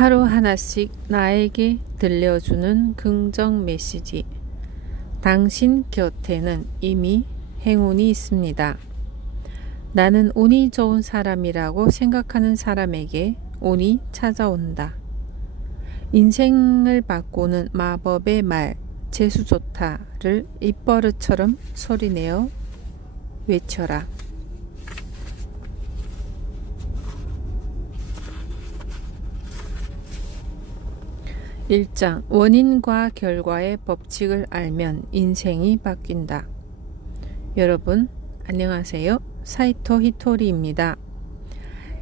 하루하나씩 나에게 들려주는 긍정 메시지. 당신 곁에는 이미 행운이 있습니다. 나는 운이 좋은 사람이라고 생각하는 사람에게 운이 찾아온다. 인생을 바꾸는 마법의 말, 재수 좋다를 입버릇처럼 소리내어 외쳐라. 1장 원인과 결과의 법칙을 알면 인생이 바뀐다. 여러분 안녕하세요. 사이토 히토리입니다.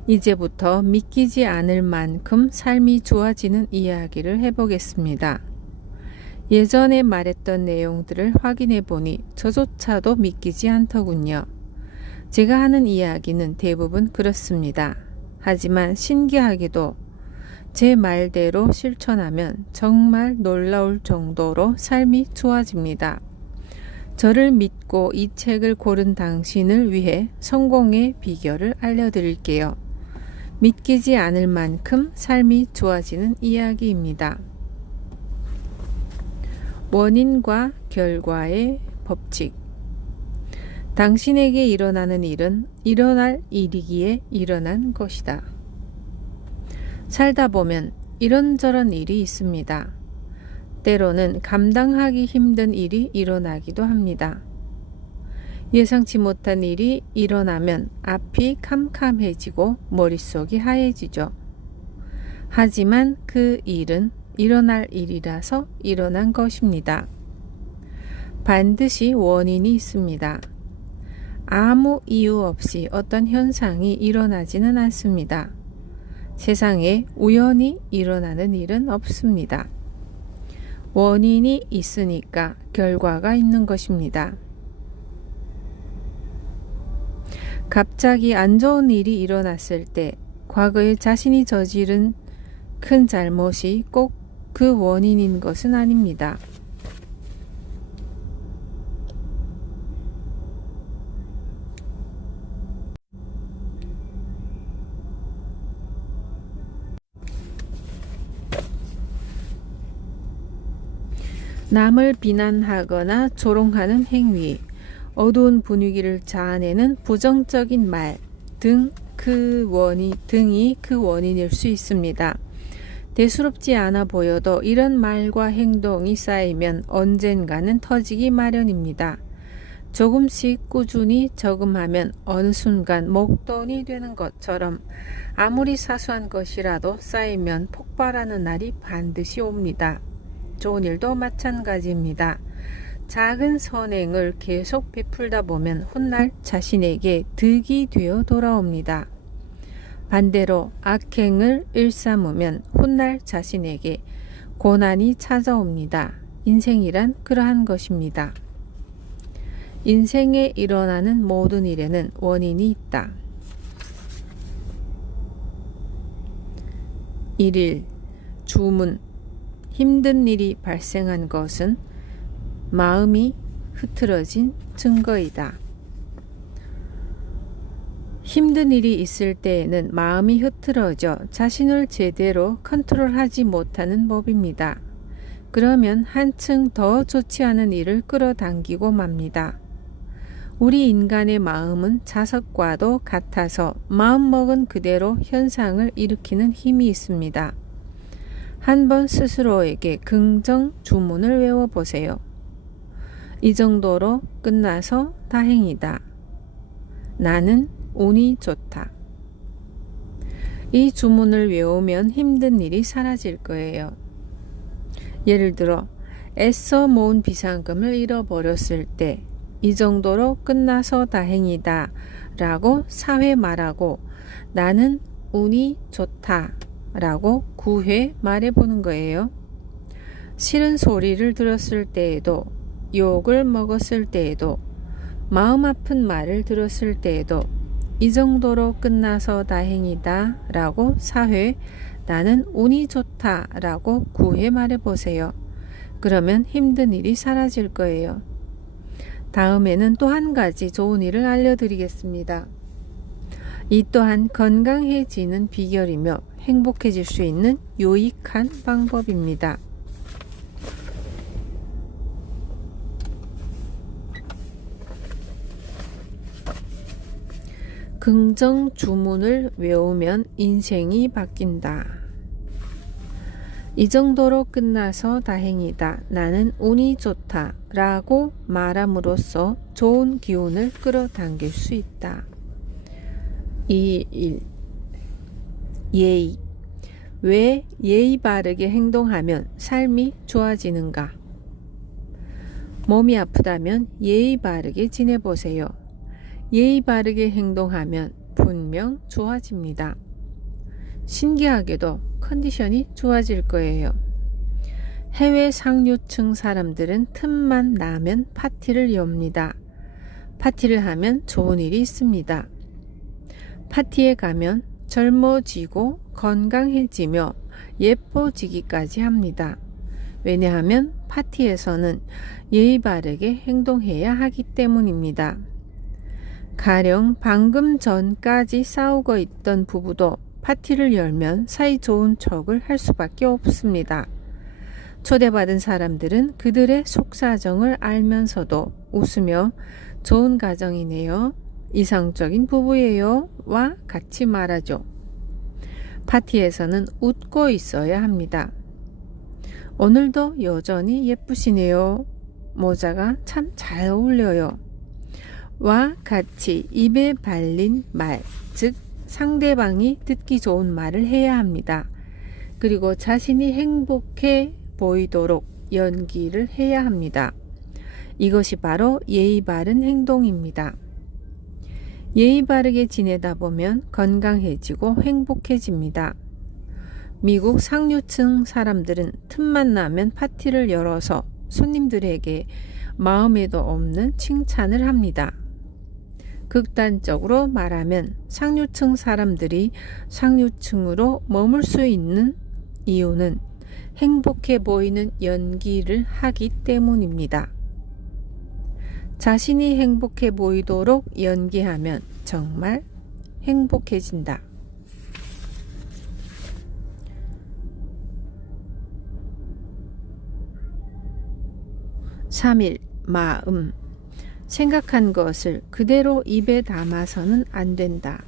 이제부터 믿기지 않을 만큼 삶이 좋아지는 이야기를 해보겠습니다. 예전에 말했던 내용들을 확인해 보니 저조차도 믿기지 않더군요. 제가 하는 이야기는 대부분 그렇습니다. 하지만 신기하게도 제 말대로 실천하면 정말 놀라울 정도로 삶이 좋아집니다. 저를 믿고 이 책을 고른 당신을 위해 성공의 비결을 알려드릴게요. 믿기지 않을 만큼 삶이 좋아지는 이야기입니다. 원인과 결과의 법칙. 당신에게 일어나는 일은 일어날 일이기에 일어난 것이다. 살다 보면 이런저런 일이 있습니다. 때로는 감당하기 힘든 일이 일어나기도 합니다. 예상치 못한 일이 일어나면 앞이 캄캄해지고 머릿속이 하얘지죠. 하지만 그 일은 일어날 일이라서 일어난 것입니다. 반드시 원인이 있습니다. 아무 이유 없이 어떤 현상이 일어나지는 않습니다. 세상에 우연히 일어나는 일은 없습니다. 원인이 있으니까 결과가 있는 것입니다. 갑자기 안 좋은 일이 일어났을 때 과거에 자신이 저지른 큰 잘못이 꼭 그 원인인 것은 아닙니다. 남을 비난하거나 조롱하는 행위, 어두운 분위기를 자아내는 부정적인 말 등이 그 원인일 수 있습니다. 대수롭지 않아 보여도 이런 말과 행동이 쌓이면 언젠가는 터지기 마련입니다. 조금씩 꾸준히 저금하면 어느 순간 목돈이 되는 것처럼 아무리 사소한 것이라도 쌓이면 폭발하는 날이 반드시 옵니다. 좋은 일도 마찬가지입니다. 작은 선행을 계속 베풀다 보면 훗날 자신에게 득이 되어 돌아옵니다. 반대로 악행을 일삼으면 훗날 자신에게 고난이 찾아옵니다. 인생이란 그러한 것입니다. 인생에 일어나는 모든 일에는 원인이 있다. 1일 주문. 힘든 일이 발생한 것은 마음이 흐트러진 증거이다. 힘든 일이 있을 때에는 마음이 흐트러져 자신을 제대로 컨트롤하지 못하는 법입니다. 그러면 한층 더 좋지 않은 일을 끌어당기고 맙니다. 우리 인간의 마음은 자석과도 같아서 마음먹은 그대로 현상을 일으키는 힘이 있습니다. 한번 스스로에게 긍정 주문을 외워보세요. 이 정도로 끝나서 다행이다. 나는 운이 좋다. 이 주문을 외우면 힘든 일이 사라질 거예요. 예를 들어 애써 모은 비상금을 잃어버렸을 때 이 정도로 끝나서 다행이다 라고 4회 말하고 나는 운이 좋다 라고 9회 말해보는 거예요. 싫은 소리를 들었을 때에도, 욕을 먹었을 때에도, 마음 아픈 말을 들었을 때에도 이 정도로 끝나서 다행이다 라고 4회, 나는 운이 좋다 라고 9회 말해보세요. 그러면 힘든 일이 사라질 거예요. 다음에는 또 한 가지 좋은 일을 알려드리겠습니다. 이 또한 건강해지는 비결이며 행복해질 수 있는 유익한 방법입니다. 긍정 주문을 외우면 인생이 바뀐다. 이 정도로 끝나서 다행이다. 나는 운이 좋다. 라고 말함으로써 좋은 기운을 끌어당길 수 있다. 2.1 예의. 왜 예의 바르게 행동하면 삶이 좋아지는가? 몸이 아프다면 예의 바르게 지내보세요. 예의 바르게 행동하면 분명 좋아집니다. 신기하게도 컨디션이 좋아질 거예요. 해외 상류층 사람들은 틈만 나면 파티를 엽니다. 파티를 하면 좋은 일이 있습니다. 파티에 가면 젊어지고 건강해지며 예뻐지기까지 합니다. 왜냐하면 파티에서는 예의 바르게 행동해야 하기 때문입니다. 가령 방금 전까지 싸우고 있던 부부도 파티를 열면 사이 좋은 척을 할 수밖에 없습니다. 초대받은 사람들은 그들의 속사정을 알면서도 웃으며 좋은 가정이네요. 이상적인 부부예요. 와 같이 말하죠. 파티에서는 웃고 있어야 합니다. 오늘도 여전히 예쁘시네요. 모자가 참 잘 어울려요. 와 같이 입에 발린 말, 즉 상대방이 듣기 좋은 말을 해야 합니다. 그리고 자신이 행복해 보이도록 연기를 해야 합니다. 이것이 바로 예의 바른 행동입니다. 예의 바르게 지내다 보면 건강해지고 행복해집니다. 미국 상류층 사람들은 틈만 나면 파티를 열어서 손님들에게 마음에도 없는 칭찬을 합니다. 극단적으로 말하면 상류층 사람들이 상류층으로 머물 수 있는 이유는 행복해 보이는 연기를 하기 때문입니다. 자신이 행복해 보이도록 연기하면 정말 행복해진다. (3일) 마음. 생각한 것을 그대로 입에 담아서는 안 된다.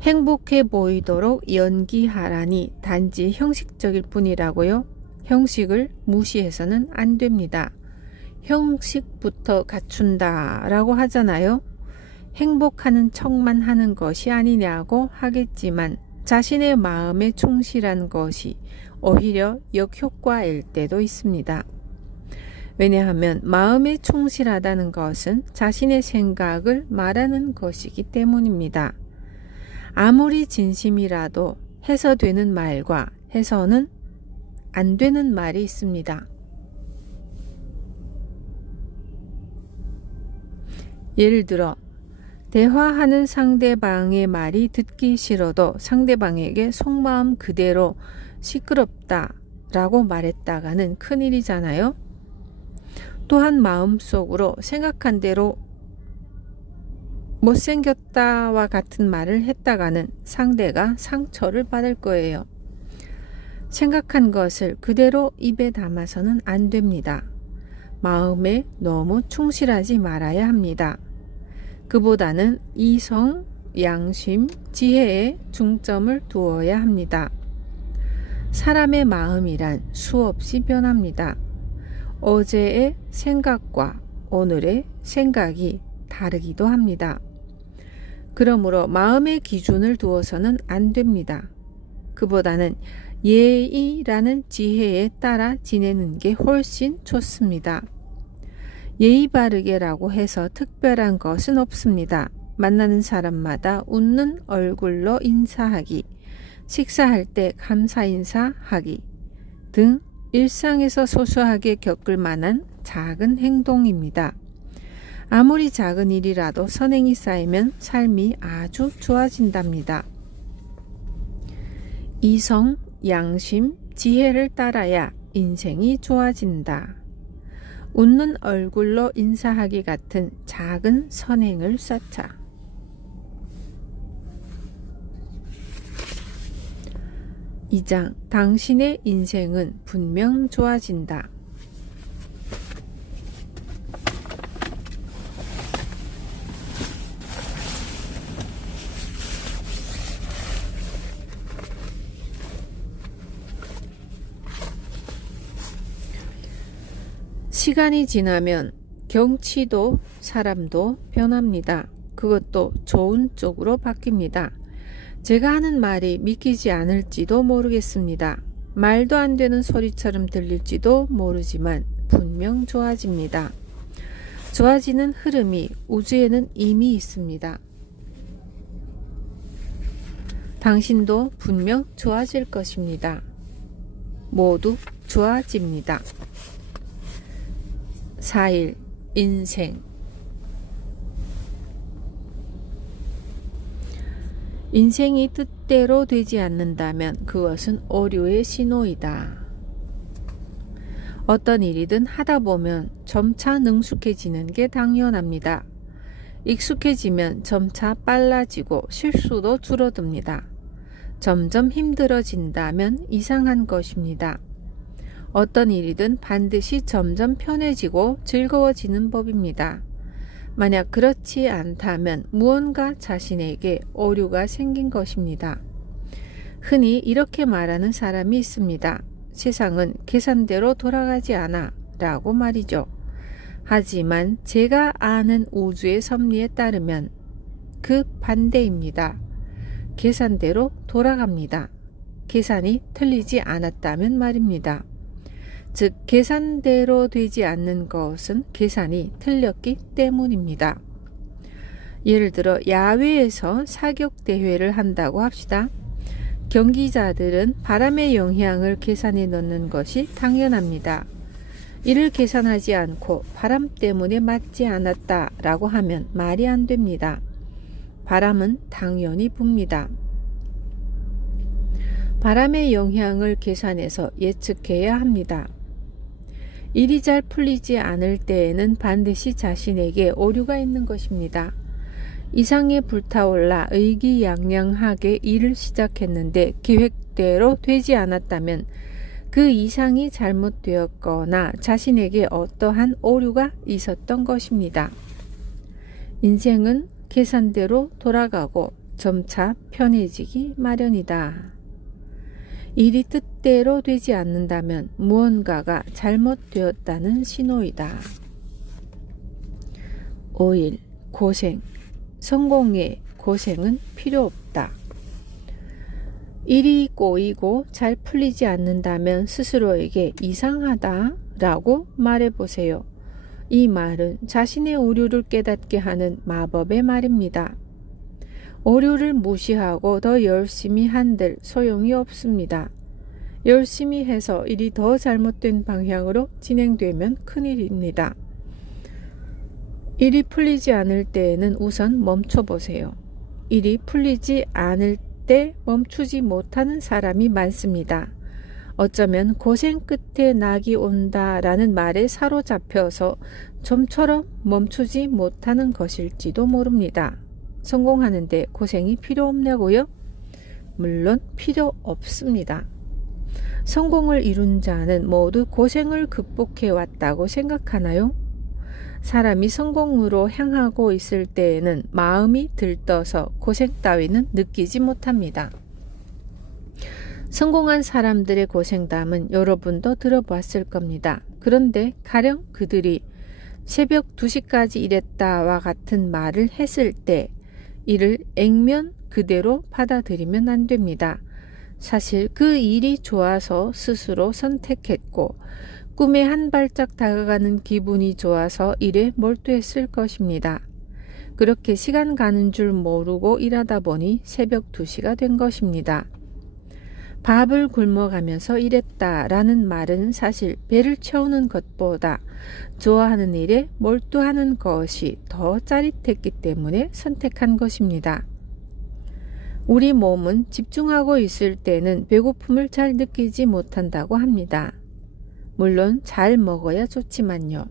행복해 보이도록 연기하라니 단지 형식적일 뿐이라고요? 형식을 무시해서는 안 됩니다. 형식부터 갖춘다 라고 하잖아요. 행복하는 척만 하는 것이 아니냐고 하겠지만 자신의 마음에 충실한 것이 오히려 역효과일 때도 있습니다. 왜냐하면 마음에 충실하다는 것은 자신의 생각을 말하는 것이기 때문입니다. 아무리 진심이라도 해서 되는 말과 해서는 안 되는 말이 있습니다. 예를 들어 대화하는 상대방의 말이 듣기 싫어도 상대방에게 속마음 그대로 시끄럽다 라고 말했다가는 큰일이잖아요. 또한 마음속으로 생각한 대로 못생겼다와 같은 말을 했다가는 상대가 상처를 받을 거예요. 생각한 것을 그대로 입에 담아서는 안 됩니다. 마음에 너무 충실하지 말아야 합니다. 그보다는 이성, 양심, 지혜에 중점을 두어야 합니다. 사람의 마음이란 수없이 변합니다. 어제의 생각과 오늘의 생각이 다르기도 합니다. 그러므로 마음의 기준을 두어서는 안 됩니다. 그보다는 예의라는 지혜에 따라 지내는 게 훨씬 좋습니다. 예의 바르게라고 해서 특별한 것은 없습니다. 만나는 사람마다 웃는 얼굴로 인사하기, 식사할 때 감사 인사하기 등 일상에서 소소하게 겪을 만한 작은 행동입니다. 아무리 작은 일이라도 선행이 쌓이면 삶이 아주 좋아진답니다. 이성, 양심, 지혜를 따라야 인생이 좋아진다. 웃는 얼굴로 인사하기 같은 작은 선행을 쌓자. 2장 당신의 인생은 분명 좋아진다. 시간이 지나면 경치도 사람도 변합니다. 그것도 좋은 쪽으로 바뀝니다. 제가 하는 말이 믿기지 않을지도 모르겠습니다. 말도 안 되는 소리처럼 들릴지도 모르지만 분명 좋아집니다. 좋아지는 흐름이 우주에는 이미 있습니다. 당신도 분명 좋아질 것입니다. 모두 좋아집니다. 4일 인생. 인생이 뜻대로 되지 않는다면 그것은 오류의 신호이다. 어떤 일이든 하다 보면 점차 능숙해지는 게 당연합니다. 익숙해지면 점차 빨라지고 실수도 줄어듭니다. 점점 힘들어진다면 이상한 것입니다. 어떤 일이든 반드시 점점 편해지고 즐거워지는 법입니다. 만약 그렇지 않다면 무언가 자신에게 오류가 생긴 것입니다. 흔히 이렇게 말하는 사람이 있습니다. 세상은 계산대로 돌아가지 않아 라고 말이죠. 하지만 제가 아는 우주의 섭리에 따르면 그 반대입니다. 계산대로 돌아갑니다. 계산이 틀리지 않았다면 말입니다. 즉 계산대로 되지 않는 것은 계산이 틀렸기 때문입니다. 예를 들어 야외에서 사격 대회를 한다고 합시다. 경기자들은 바람의 영향을 계산에 넣는 것이 당연합니다. 이를 계산하지 않고 바람 때문에 맞지 않았다라고 하면 말이 안 됩니다. 바람은 당연히 붑니다. 바람의 영향을 계산해서 예측해야 합니다. 일이 잘 풀리지 않을 때에는 반드시 자신에게 오류가 있는 것입니다. 이상에 불타올라 의기양양하게 일을 시작했는데 계획대로 되지 않았다면 그 이상이 잘못되었거나 자신에게 어떠한 오류가 있었던 것입니다. 인생은 계산대로 돌아가고 점차 편해지기 마련이다. 일이 뜻대로 되지 않는다면 무언가가 잘못되었다는 신호이다. 5일 고생. 성공에 고생은 필요 없다. 일이 꼬이고 잘 풀리지 않는다면 스스로에게 이상하다 라고 말해보세요. 이 말은 자신의 오류를 깨닫게 하는 마법의 말입니다. 오류를 무시하고 더 열심히 한들 소용이 없습니다. 열심히 해서 일이 더 잘못된 방향으로 진행되면 큰일입니다. 일이 풀리지 않을 때에는 우선 멈춰보세요. 일이 풀리지 않을 때 멈추지 못하는 사람이 많습니다. 어쩌면 고생 끝에 낙이 온다라는 말에 사로잡혀서 좀처럼 멈추지 못하는 것일지도 모릅니다. 성공하는데 고생이 필요 없냐고요? 물론 필요 없습니다. 성공을 이룬 자는 모두 고생을 극복해 왔다고 생각하나요? 사람이 성공으로 향하고 있을 때에는 마음이 들떠서 고생 따위는 느끼지 못합니다. 성공한 사람들의 고생담은 여러분도 들어봤을 겁니다. 그런데 가령 그들이 새벽 2시까지 일했다와 같은 말을 했을 때 이를 액면 그대로 받아들이면 안 됩니다. 사실 그 일이 좋아서 스스로 선택했고 꿈에 한 발짝 다가가는 기분이 좋아서 일에 몰두했을 것입니다. 그렇게 시간 가는 줄 모르고 일하다 보니 새벽 2시가 된 것입니다. 밥을 굶어가면서 일했다라는 말은 사실 배를 채우는 것보다 좋아하는 일에 몰두하는 것이 더 짜릿했기 때문에 선택한 것입니다. 우리 몸은 집중하고 있을 때는 배고픔을 잘 느끼지 못한다고 합니다. 물론 잘 먹어야 좋지만요.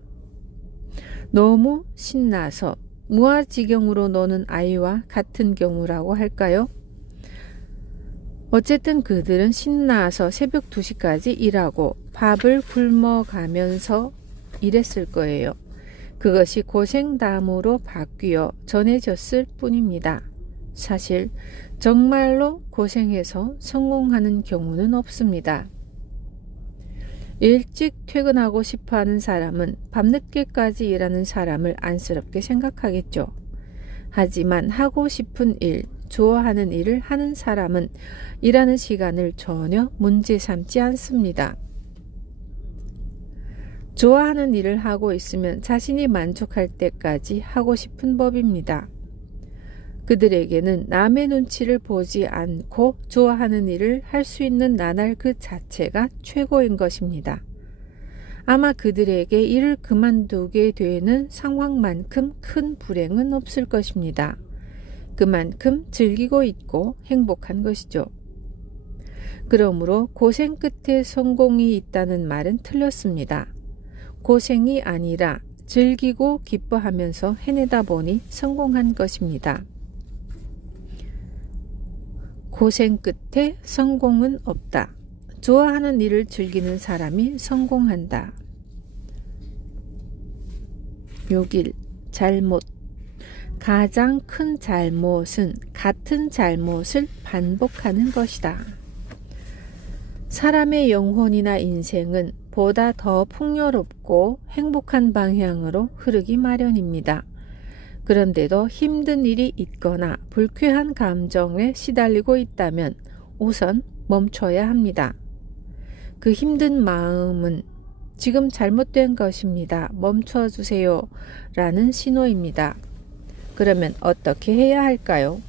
너무 신나서 무아지경으로 노는 아이와 같은 경우라고 할까요? 어쨌든 그들은 신나서 새벽 2시까지 일하고 밥을 굶어가면서 일했을 거예요. 그것이 고생담으로 바뀌어 전해졌을 뿐입니다. 사실 정말로 고생해서 성공하는 경우는 없습니다. 일찍 퇴근하고 싶어하는 사람은 밤늦게까지 일하는 사람을 안쓰럽게 생각하겠죠. 하지만 하고 싶은 일, 좋아하는 일을 하는 사람은 일하는 시간을 전혀 문제 삼지 않습니다. 좋아하는 일을 하고 있으면 자신이 만족할 때까지 하고 싶은 법입니다. 그들에게는 남의 눈치를 보지 않고 좋아하는 일을 할 수 있는 나날 그 자체가 최고인 것입니다. 아마 그들에게 일을 그만두게 되는 상황만큼 큰 불행은 없을 것입니다. 그만큼 즐기고 있고 행복한 것이죠. 그러므로 고생 끝에 성공이 있다는 말은 틀렸습니다. 고생이 아니라 즐기고 기뻐하면서 해내다 보니 성공한 것입니다. 고생 끝에 성공은 없다. 좋아하는 일을 즐기는 사람이 성공한다. 6일 잘못. 가장 큰 잘못은 같은 잘못을 반복하는 것이다. 사람의 영혼이나 인생은 보다 더 풍요롭고 행복한 방향으로 흐르기 마련입니다. 그런데도 힘든 일이 있거나 불쾌한 감정에 시달리고 있다면 우선 멈춰야 합니다. 그 힘든 마음은 지금 잘못된 것입니다. 멈춰주세요. 라는 신호입니다. 그러면 어떻게 해야 할까요?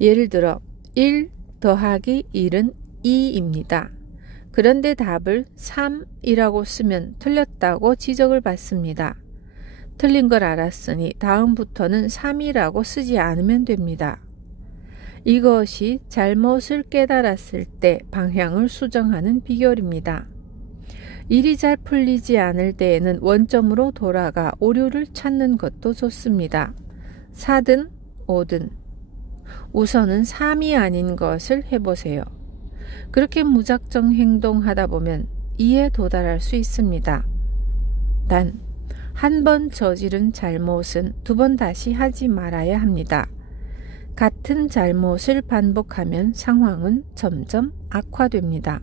예를 들어 1 더하기 1은 2입니다. 그런데 답을 3이라고 쓰면 틀렸다고 지적을 받습니다. 틀린 걸 알았으니 다음부터는 3이라고 쓰지 않으면 됩니다. 이것이 잘못을 깨달았을 때 방향을 수정하는 비결입니다. 일이 잘 풀리지 않을 때에는 원점으로 돌아가 오류를 찾는 것도 좋습니다. 4든 5든 우선은 3이 아닌 것을 해보세요. 그렇게 무작정 행동하다 보면 2에 도달할 수 있습니다. 단 한 번 저지른 잘못은 2번 다시 하지 말아야 합니다. 같은 잘못을 반복하면 상황은 점점 악화됩니다.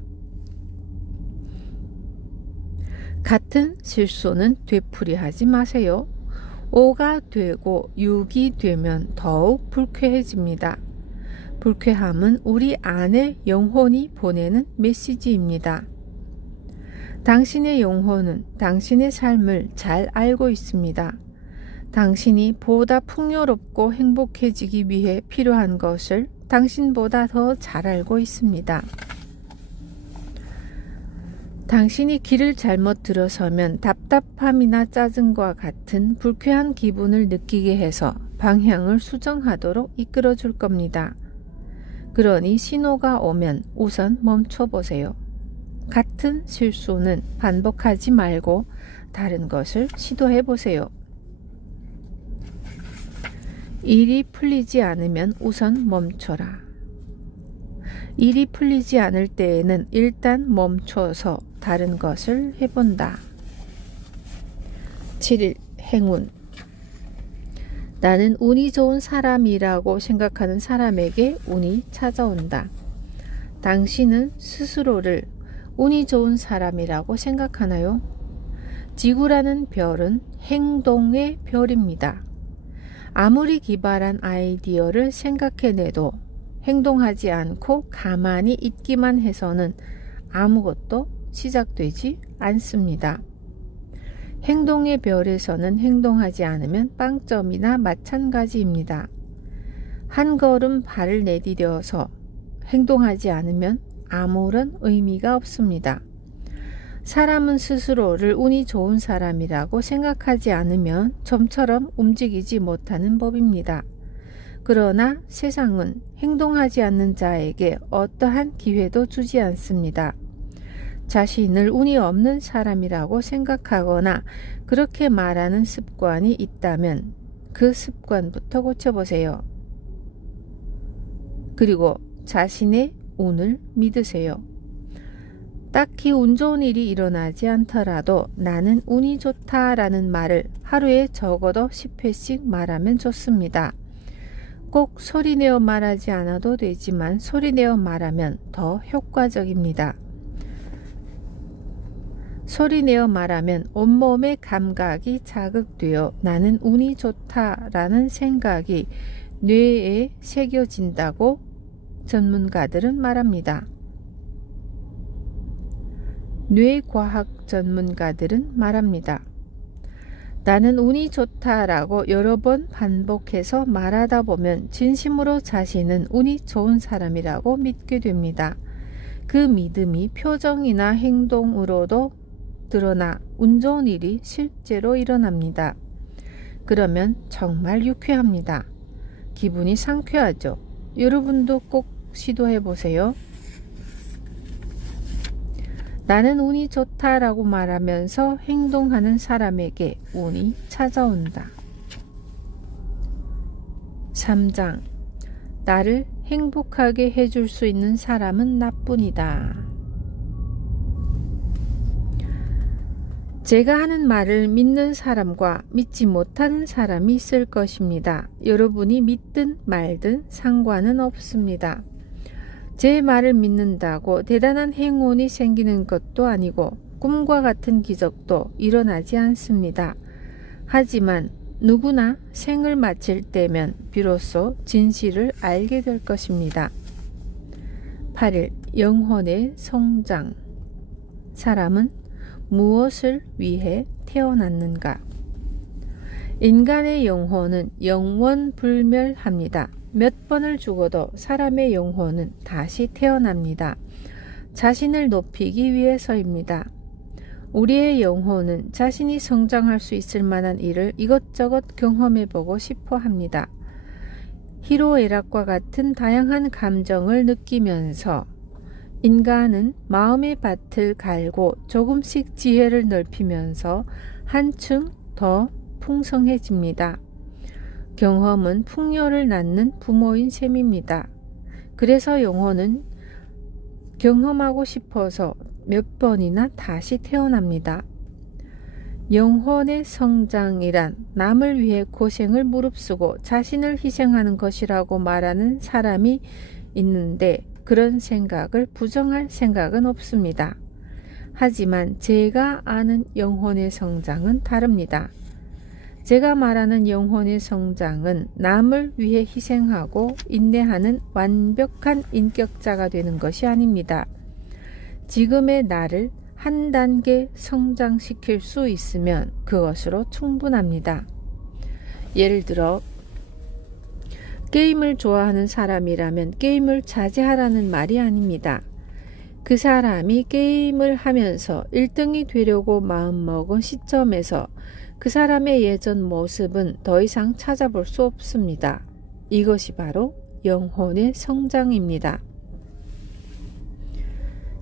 같은 실수는 되풀이하지 마세요. 5가 되고 6이 되면 더욱 불쾌해집니다. 불쾌함은 우리 안의 영혼이 보내는 메시지입니다. 당신의 영혼은 당신의 삶을 잘 알고 있습니다. 당신이 보다 풍요롭고 행복해지기 위해 필요한 것을 당신보다 더 잘 알고 있습니다. 당신이 길을 잘못 들어서면 답답함이나 짜증과 같은 불쾌한 기분을 느끼게 해서 방향을 수정하도록 이끌어 줄 겁니다. 그러니 신호가 오면 우선 멈춰보세요. 같은 실수는 반복하지 말고 다른 것을 시도해 보세요. 일이 풀리지 않으면 우선 멈춰라. 일이 풀리지 않을 때에는 일단 멈춰서 다른 것을 해본다. 7일 행운. 나는 운이 좋은 사람이라고 생각하는 사람에게 운이 찾아온다. 당신은 스스로를 운이 좋은 사람이라고 생각하나요? 지구라는 별은 행동의 별입니다. 아무리 기발한 아이디어를 생각해내도 행동하지 않고 가만히 있기만 해서는 아무것도 시작되지 않습니다. 행동의 별에서는 행동하지 않으면 빵점이나 마찬가지입니다. 한 걸음 발을 내디뎌서 행동하지 않으면 아무런 의미가 없습니다. 사람은 스스로를 운이 좋은 사람이라고 생각하지 않으면 좀처럼 움직이지 못하는 법입니다. 그러나 세상은 행동하지 않는 자에게 어떠한 기회도 주지 않습니다. 자신을 운이 없는 사람이라고 생각하거나 그렇게 말하는 습관이 있다면 그 습관부터 고쳐보세요. 그리고 자신의 운을 믿으세요. 딱히 운 좋은 일이 일어나지 않더라도 나는 운이 좋다라는 말을 하루에 적어도 10회씩 말하면 좋습니다. 꼭 소리내어 말하지 않아도 되지만 소리내어 말하면 더 효과적입니다. 소리내어 말하면 온몸의 감각이 자극되어 나는 운이 좋다라는 생각이 뇌에 새겨진다고 전문가들은 말합니다. 뇌과학 전문가들은 말합니다. 나는 운이 좋다라고 여러 번 반복해서 말하다 보면 진심으로 자신은 운이 좋은 사람이라고 믿게 됩니다. 그 믿음이 표정이나 행동으로도 드러나 운 좋은 일이 실제로 일어납니다. 그러면 정말 유쾌합니다. 기분이 상쾌하죠. 여러분도 꼭 시도해 보세요. 나는 운이 좋다라고 말하면서 행동하는 사람에게 운이 찾아온다. 3장. 나를 행복하게 해줄 수 있는 사람은 나뿐이다. 제가 하는 말을 믿는 사람과 믿지 못하는 사람이 있을 것입니다. 여러분이 믿든 말든 상관은 없습니다. 제 말을 믿는다고 대단한 행운이 생기는 것도 아니고 꿈과 같은 기적도 일어나지 않습니다. 하지만 누구나 생을 마칠 때면 비로소 진실을 알게 될 것입니다. 8일 영혼의 성장. 사람은 무엇을 위해 태어났는가? 인간의 영혼은 영원불멸합니다. 몇 번을 죽어도 사람의 영혼은 다시 태어납니다. 자신을 높이기 위해서입니다. 우리의 영혼은 자신이 성장할 수 있을 만한 일을 이것저것 경험해보고 싶어 합니다. 희로애락과 같은 다양한 감정을 느끼면서 인간은 마음의 밭을 갈고 조금씩 지혜를 넓히면서 한층 더 풍성해집니다. 경험은 풍요를 낳는 부모인 셈입니다. 그래서 영혼은 경험하고 싶어서 몇 번이나 다시 태어납니다. 영혼의 성장이란 남을 위해 고생을 무릅쓰고 자신을 희생하는 것이라고 말하는 사람이 있는데 그런 생각을 부정할 생각은 없습니다. 하지만 제가 아는 영혼의 성장은 다릅니다. 제가 말하는 영혼의 성장은 남을 위해 희생하고 인내하는 완벽한 인격자가 되는 것이 아닙니다. 지금의 나를 한 단계 성장시킬 수 있으면 그것으로 충분합니다. 예를 들어 게임을 좋아하는 사람이라면 게임을 자제하라는 말이 아닙니다. 그 사람이 게임을 하면서 1등이 되려고 마음먹은 시점에서 그 사람의 예전 모습은 더 이상 찾아볼 수 없습니다. 이것이 바로 영혼의 성장입니다.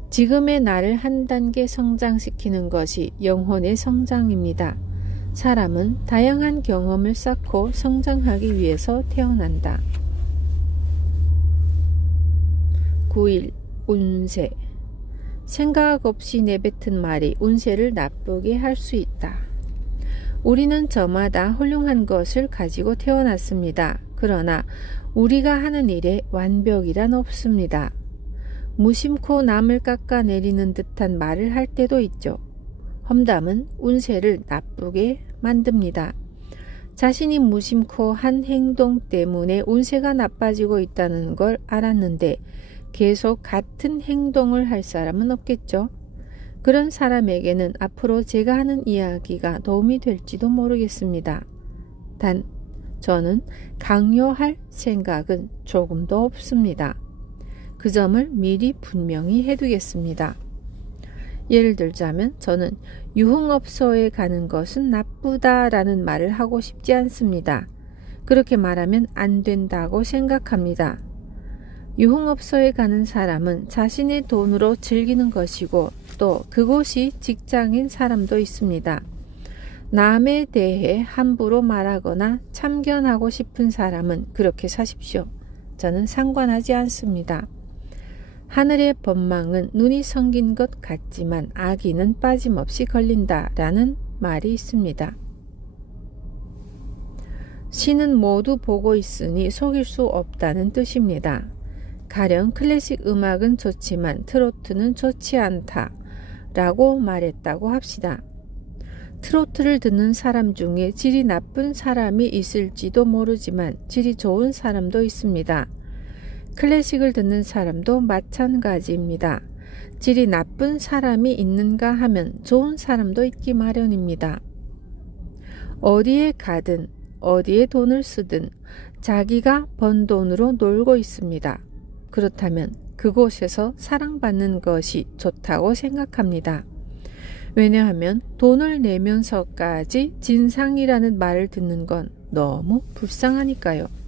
지금의 나를 한 단계 성장시키는 것이 영혼의 성장입니다. 사람은 다양한 경험을 쌓고 성장하기 위해서 태어난다. 9일 운세. 생각 없이 내뱉은 말이 운세를 나쁘게 할 수 있다. 우리는 저마다 훌륭한 것을 가지고 태어났습니다. 그러나 우리가 하는 일에 완벽이란 없습니다. 무심코 남을 깎아내리는 듯한 말을 할 때도 있죠. 험담은 운세를 나쁘게 만듭니다. 자신이 무심코 한 행동 때문에 운세가 나빠지고 있다는 걸 알았는데 계속 같은 행동을 할 사람은 없겠죠. 그런 사람에게는 앞으로 제가 하는 이야기가 도움이 될지도 모르겠습니다. 단 저는 강요할 생각은 조금도 없습니다. 그 점을 미리 분명히 해두겠습니다. 예를 들자면 저는 유흥업소에 가는 것은 나쁘다라는 말을 하고 싶지 않습니다. 그렇게 말하면 안 된다고 생각합니다. 유흥업소에 가는 사람은 자신의 돈으로 즐기는 것이고 또 그곳이 직장인 사람도 있습니다. 남에 대해 함부로 말하거나 참견하고 싶은 사람은 그렇게 사십시오. 저는 상관하지 않습니다. 하늘의 법망은 눈이 성긴 것 같지만 아기는 빠짐없이 걸린다라는 말이 있습니다. 신은 모두 보고 있으니 속일 수 없다는 뜻입니다. 가령 클래식 음악은 좋지만 트로트는 좋지 않다 라고 말했다고 합시다. 트로트를 듣는 사람 중에 질이 나쁜 사람이 있을지도 모르지만 질이 좋은 사람도 있습니다. 클래식을 듣는 사람도 마찬가지입니다. 질이 나쁜 사람이 있는가 하면 좋은 사람도 있기 마련입니다. 어디에 가든 어디에 돈을 쓰든 자기가 번 돈으로 놀고 있습니다. 그렇다면 그곳에서 사랑받는 것이 좋다고 생각합니다. 왜냐하면 돈을 내면서까지 진상이라는 말을 듣는 건 너무 불쌍하니까요.